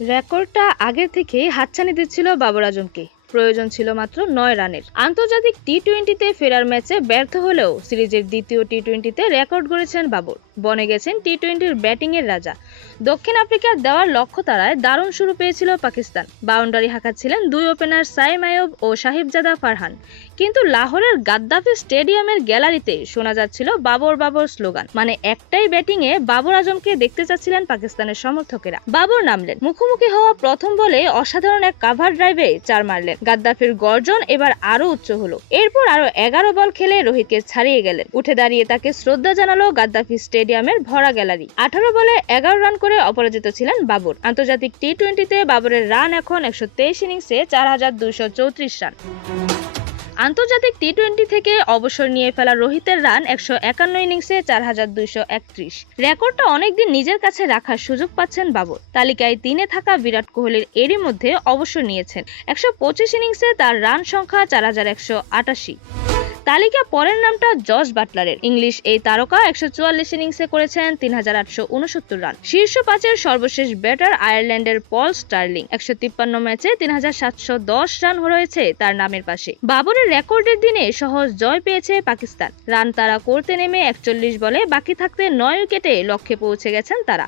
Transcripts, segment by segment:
রেকর্ডটা আগের থেকেই হাতছানি দিচ্ছিল বাবর আজমকে। প্রয়োজন ছিল মাত্র ৯ রানের। আন্তর্জাতিক টি-টোয়েন্টিতে ফেরার ম্যাচে ব্যর্থ হলেও সিরিজের দ্বিতীয় টি-টোয়েন্টিতে রেকর্ড গড়েছেন বাবর। বনে গেছেন টি-টোয়েন্টির ব্যাটিংয়ের রাজা। দক্ষিণ আফ্রিকার দেওয়ার লক্ষ্য তাড়ায় দারুণ শুরু পেয়েছিল পাকিস্তান। বাউন্ডারি হাঁকাচ্ছিলেন দুই ওপেনার সাইম আইয়ুব ও সাহিবজাদা ফারহান। কিন্তু লাহোরের গাদ্দাফি স্টেডিয়ামের গ্যালারিতে শোনা যাচ্ছিল বাবর বাবর স্লোগান। মানে একটাই ব্যাটিংয়ে বাবর আজমকে দেখতে চাচ্ছিলেন পাকিস্তানের সমর্থকেরা। বাবর নামলেন। মুখোমুখি হওয়া প্রথম বলে অসাধারণ এক কাভার ড্রাইভে ৪ মারলেন। গাদ্দাফির গর্জন এবার আরো উচ্চ হলো। এরপর আরো ১১ বল খেলে রোহিতকে ছাড়িয়ে গেলেন। উঠে দাঁড়িয়ে তাকে শ্রদ্ধা জানালো গাদ্দাফি স্টেডিয়ামের ভরা গ্যালারি। ১৮ বলে ১১ রান করে অপরাজিত ছিলেন বাবর। আন্তর্জাতিক টি-টোয়েন্টিতে বাবরের রান এখন ১২৩ ইনিংসে ৪,২৩৪ রান। আন্তর্জাতিক টি-টোয়েন্টি থেকে অবসর নিয়ে ফেলা রোহিতের রান ১৫১ ইনিংসে ৪,২৩১। রেকর্ডটা অনেকদিন নিজের কাছে রাখার সুযোগ পাচ্ছেন বাবর। তালিকায় ৩-এ থাকা বিরাট কোহলির এরই মধ্যে অবসর নিয়েছেন। ১২৫ ইনিংসে তার রান সংখ্যা ৪,১৮৮। তালিকা পরের নামটা জস বাটলারের। ইংলিশ এই তারকা ১৪৪ ইনিংসে করেছেন ৩,৮৬৯ রান। শীর্ষ ৫-এর সর্বশেষ ব্যাটার আয়ারল্যান্ডের পল স্টার্লিং। ১৫৩ ম্যাচে ৩,৭১০ রান রয়েছে তার নামের পাশে। বাবরের রেকর্ডের দিনে সহজ জয় পেয়েছে পাকিস্তান। রান তাড়া করতে নেমে ৪১ বলে বাকি থাকতে ৯ উইকেটে লক্ষ্যে পৌঁছে গেছেন তারা।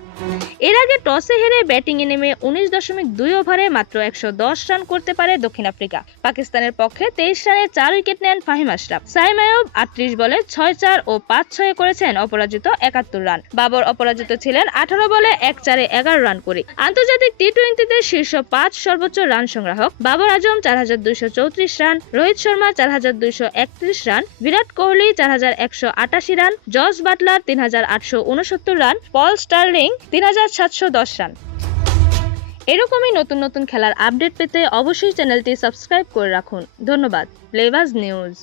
এর আগে টসে হেরে ব্যাটিংয়ে নেমে ১৯.২ ওভারে মাত্র ১১০ রান করতে পারে দক্ষিণ আফ্রিকা। পাকিস্তানের পক্ষে ২৩ রানে ৪ উইকেট নেন ফাহিম আশরাফ। সাইম আইয়ুব ৩৮ বলে ৬-৪ ও ৫-৬ করেছেন অপরাজিত ৭১ রান। বাবর অপরাজিত ছিলেন ১৮ বলে ১-৪-এ ১১ রান করে। আন্তর্জাতিক টি-টোয়েন্টিতে শীর্ষ ৫ সর্বোচ্চ রান সংগ্রাহক বাবর আজম ৪,২৩৪ রান, রোহিত শর্মা ৪,২৩১ রান, বিরাট কোহলি ৪,১৮৮ রান, জস বাটলার ৩,৮৬৯ রান, পল স্টার্লিং ৩,৭১০ রান। এরকমই নতুন নতুন খেলার আপডেট পেতে অবশ্যই চ্যানেলটি সাবস্ক্রাইব করে রাখুন। ধন্যবাদ। প্লেবাজ নিউজ।